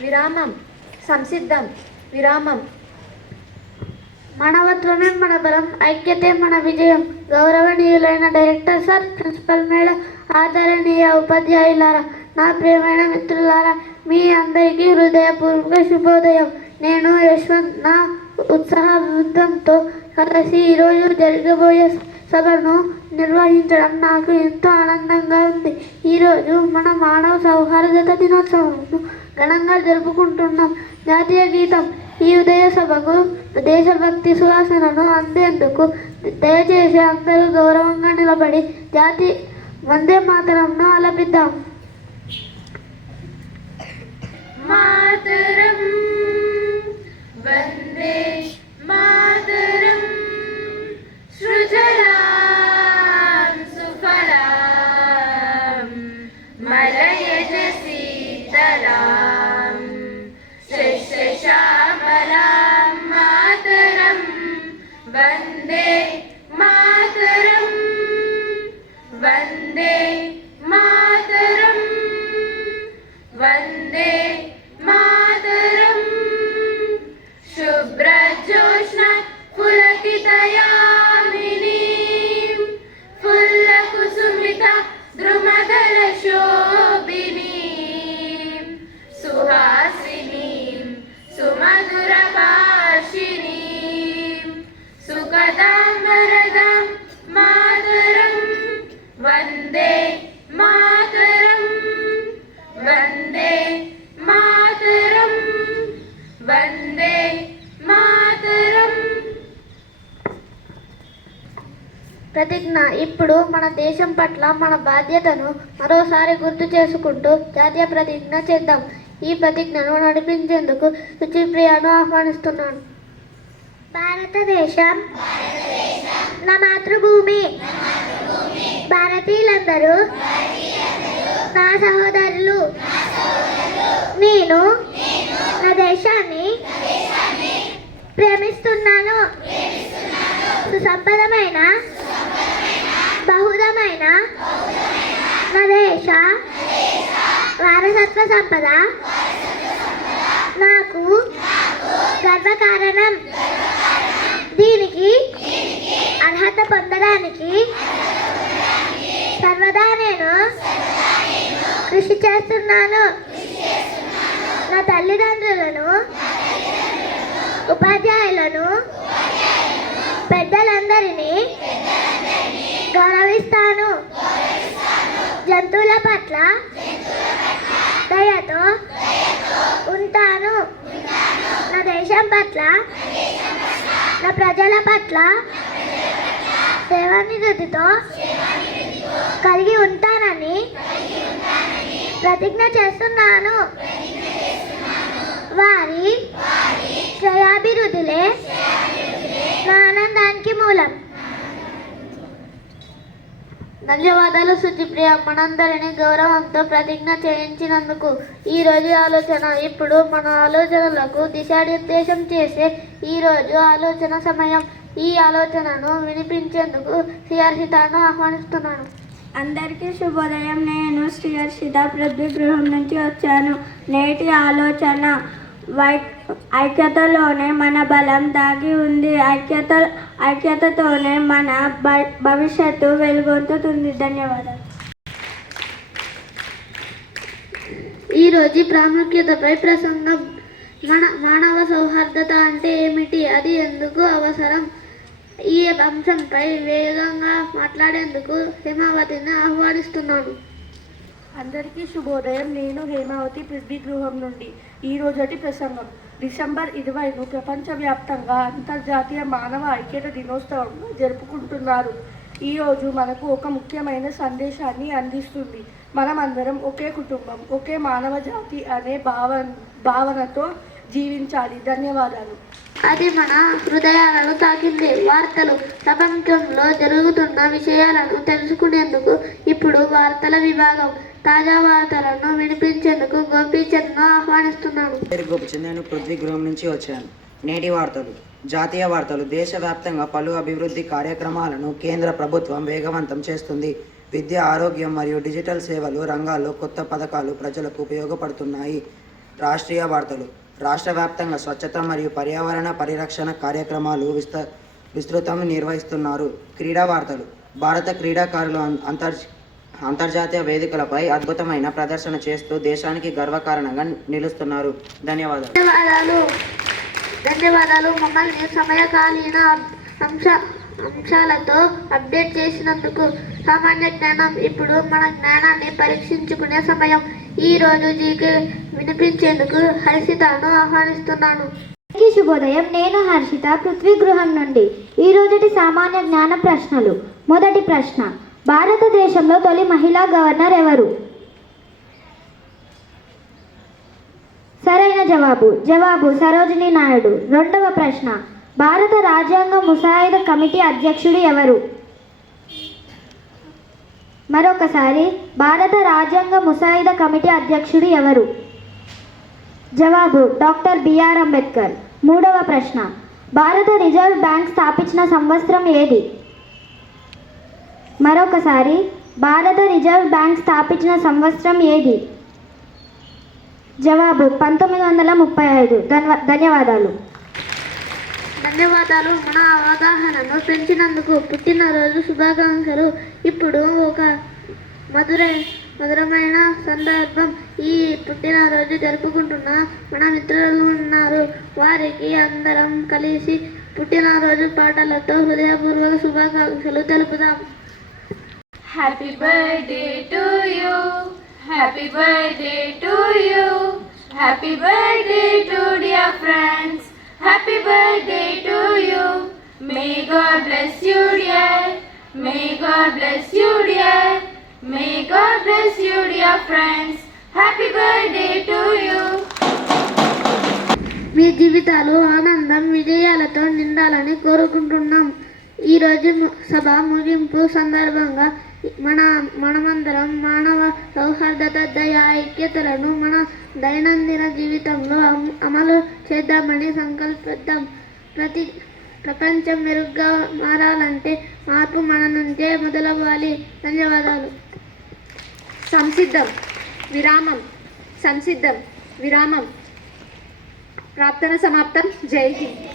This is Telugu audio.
విరామం. సంసిద్ధం. విరామం. మానవత్వమే మన బలం, ఐక్యతే మన విజయం. గౌరవనీయులైన డైరెక్టర్ సార్, ప్రిన్సిపల్ మేడం, ఆదరణీయ ఉపాధ్యాయులారా, నా ప్రియమైన మిత్రులారా, మీ అందరికీ హృదయపూర్వక శుభోదయం. నేను యశ్వంత్ నా ఉత్సాహ బృందంతో కలిసి ఈరోజు జరగబోయే సభను నిర్వహించడం నాకు ఎంతో ఆనందంగా ఉంది. ఈరోజు మన మానవ సౌహార్దత దినోత్సవంను ఘనంగా జరుపుకుంటున్నాం. జాతీయ గీతం ఈ ఉదయ సభకు దేశభక్తి సువాసనను అందేందుకు దయచేసి అందరూ గౌరవంగా నిలబడి వందే మాతరంను ఆలపిద్దాం. మాతరం వందే మాతరం సృజలాం సుఫలాం మలయజ శీతలాం శస్యశ్యామలాం మాతరం వందే మాతరం వందే మాతరం వందే మాతరం శుభ్రజోష్ణ పులకితయామినీం ఫుల్లకుసుమిత ద్రుమదల శోభినీం సుహాసినీం సుమధుర భాషిణీం సుఖదాం వరదాం మాతరం వందే మాతరం వందే మాతరం వందే మాతరం. ప్రతిజ్ఞ. ఇప్పుడు మన దేశం పట్ల మన బాధ్యతను మరోసారి గుర్తు చేసుకుంటూ జాతీయ ప్రతిజ్ఞ చేద్దాం. ఈ ప్రతిజ్ఞను నడిపించేందుకు సుచిప్రియను ఆహ్వానిస్తున్నాను. భారతదేశం నా మాతృభూమి. భారతీయులందరూ నా సహోదరులు. నేను నా దేశాన్ని ప్రేమిస్తున్నాను. సుసంపదమైన బహుదమైన నా దేశ వారసత్వ సంపద నాకు గర్వకారణం. దీనికి అర్హత పొందడానికి సర్వదా నేను కృషి చేస్తున్నాను. నా తల్లిదండ్రులను, ఉపాధ్యాయులను, పెద్దలందరినీ గౌరవిస్తాను. జంతువుల పట్ల దయతో ఉంటాను. నా దేశం పట్ల, నా ప్రజల పట్ల సేవానివృత్తితో కలిగి ఉంటానని ప్రతిజ్ఞ చేస్తున్నాను. వారి శ్రేయాభివృద్ధులే నా ఆనందానికి మూలం. ధన్యవాదాలు సుచిప్రియ, మనందరినీ గౌరవంతో ప్రతిజ్ఞ చేయించినందుకు. ఈరోజు ఆలోచన. ఇప్పుడు మన ఆలోచనలకు దిశానిర్దేశం చేసే ఈరోజు ఆలోచన సమయం. ఈ ఆలోచనను వినిపించేందుకు శ్రీహర్షితను ఆహ్వానిస్తున్నాను. అందరికీ శుభోదయం. నేను శ్రీహర్షిత పృథ్వీ గృహం నుంచి వచ్చాను. నేటి ఆలోచన: ఐక్యతలోనే మన బలం దాగి ఉంది. ఐక్యతతోనే మన భవిష్యత్తు వెలుగొందుతుంది. ధన్యవాదాలు. ఈరోజు ప్రాముఖ్యతపై ప్రసంగం. మానవ సౌహార్దత అంటే ఏమిటి, అది ఎందుకు అవసరం? ఈ అంశంపై వేగంగా మాట్లాడేందుకు హేమావతిని ఆహ్వానిస్తున్నాను. అందరికీ శుభోదయం. నేను హేమావతి పృథ్వీ గృహం నుండి. ఈరోజటి ప్రసంగం: డిసెంబర్ 20ను ప్రపంచవ్యాప్తంగా అంతర్జాతీయ మానవ ఐక్యత దినోత్సవంగా జరుపుకుంటున్నారు. ఈరోజు మనకు ఒక ముఖ్యమైన సందేశాన్ని అందిస్తుంది. మనమందరం ఒకే కుటుంబం, ఒకే మానవ జాతి అనే భావనతో జీవించాలి. ధన్యవాదాలు. అది మన హృదయాలను తాకింది. వార్తలు. ప్రపంచంలో జరుగుతున్న విషయాలను తెలుసుకునేందుకు ఇప్పుడు వార్తల విభాగం. తాజా వార్తలను వినిపించేందుకు గోపీచంద్ను ఆహ్వానిస్తున్నాను. గోపీచంద్, నేను పృథ్వీ గృహం నుంచి వచ్చాను. నేటి వార్తలు. జాతీయ వార్తలు. దేశవ్యాప్తంగా పలు అభివృద్ధి కార్యక్రమాలను కేంద్ర ప్రభుత్వం వేగవంతం చేస్తుంది. విద్య, ఆరోగ్యం మరియు డిజిటల్ సేవలు రంగాల్లో కొత్త పథకాలు ప్రజలకు ఉపయోగపడుతున్నాయి. రాష్ట్రీయ వార్తలు. రాష్ట్ర వ్యాప్తంగా స్వచ్ఛత మరియు పర్యావరణ పరిరక్షణ కార్యక్రమాలు విస్తృతం నిర్వహిస్తున్నారు. క్రీడా వార్తలు. భారత క్రీడాకారులు అంతర్జాతీయ వేదికలపై అద్భుతమైన ప్రదర్శన చేస్తూ దేశానికి గర్వకారణంగా నిలుస్తున్నారు. ధన్యవాదాలు. ధన్యవాదాలు మమ్మల్ని సమయకాలీన అంశాలతో అప్డేట్ చేసినందుకు. సామాన్య జ్ఞానం. ఇప్పుడు మన జ్ఞానాన్ని పరీక్షించుకునే సమయం. ఈరోజు జీకే వినిపించేందుకు హర్షితను ఆహ్వానిస్తున్నాను. శుభోదయం. నేను హర్షిత, పృథ్వీ గృహం నుండి. ఈ రోజుటి సామాన్య జ్ఞాన ప్రశ్నలు. మొదటి ప్రశ్న, భారతదేశంలో తొలి మహిళా గవర్నర్ ఎవరు? సరైన జవాబు సరోజినీ నాయుడు. రెండవ ప్రశ్న, భారత రాజ్యాంగ ముసాయిదా కమిటీ అధ్యక్షుడు ఎవరు? మరొకసారి, భారత రాజ్యాంగ ముసాయిదా కమిటీ అధ్యక్షుడు ఎవరు? జవాబు డాక్టర్ బిఆర్ అంబేద్కర్. మూడవ ప్రశ్న, భారత రిజర్వ్ బ్యాంక్ స్థాపించిన సంవత్సరం ఏది? మరొకసారి, భారత రిజర్వ్ బ్యాంక్ స్థాపించిన సంవత్సరం ఏది? జవాబు 1935. ధన్యవాదాలు. ధన్యవాదాలు మన అవగాహనను పెంచినందుకు. పుట్టినరోజు శుభాకాంక్షలు. ఇప్పుడు ఒక మధురమైన సందర్భం. ఈ పుట్టినరోజు జరుపుకుంటున్న మన మిత్రులు ఉన్నారు. వారికి అందరం కలిసి పుట్టినరోజు పాటలతో హృదయపూర్వక శుభాకాంక్షలు తెలుపుదాం. Happy birthday to you. Happy birthday to you. Happy birthday to dear friends. Happy birthday to you. May God bless you dear. May God bless you dear. May God bless you dear friends. Happy birthday to you. మీ జీవితాలు ఆనందం విజయాలతో నిండాలని కోరుకుంటున్నాం. ఈరోజు సభ ముగింపు సందర్భంగా మనమందరం మానవ సౌహార్దత, దయ, ఐక్యతలను మన దైనందిన జీవితంలో అమలు చేద్దామని సంకల్పిద్దాం. ప్రపంచం మెరుగ్గా మారాలంటే మార్పు మన నుంచే మొదలవ్వాలి. ధన్యవాదాలు. సంసిద్ధం విరామం. ప్రార్థన సమాప్తం. జై హింద్.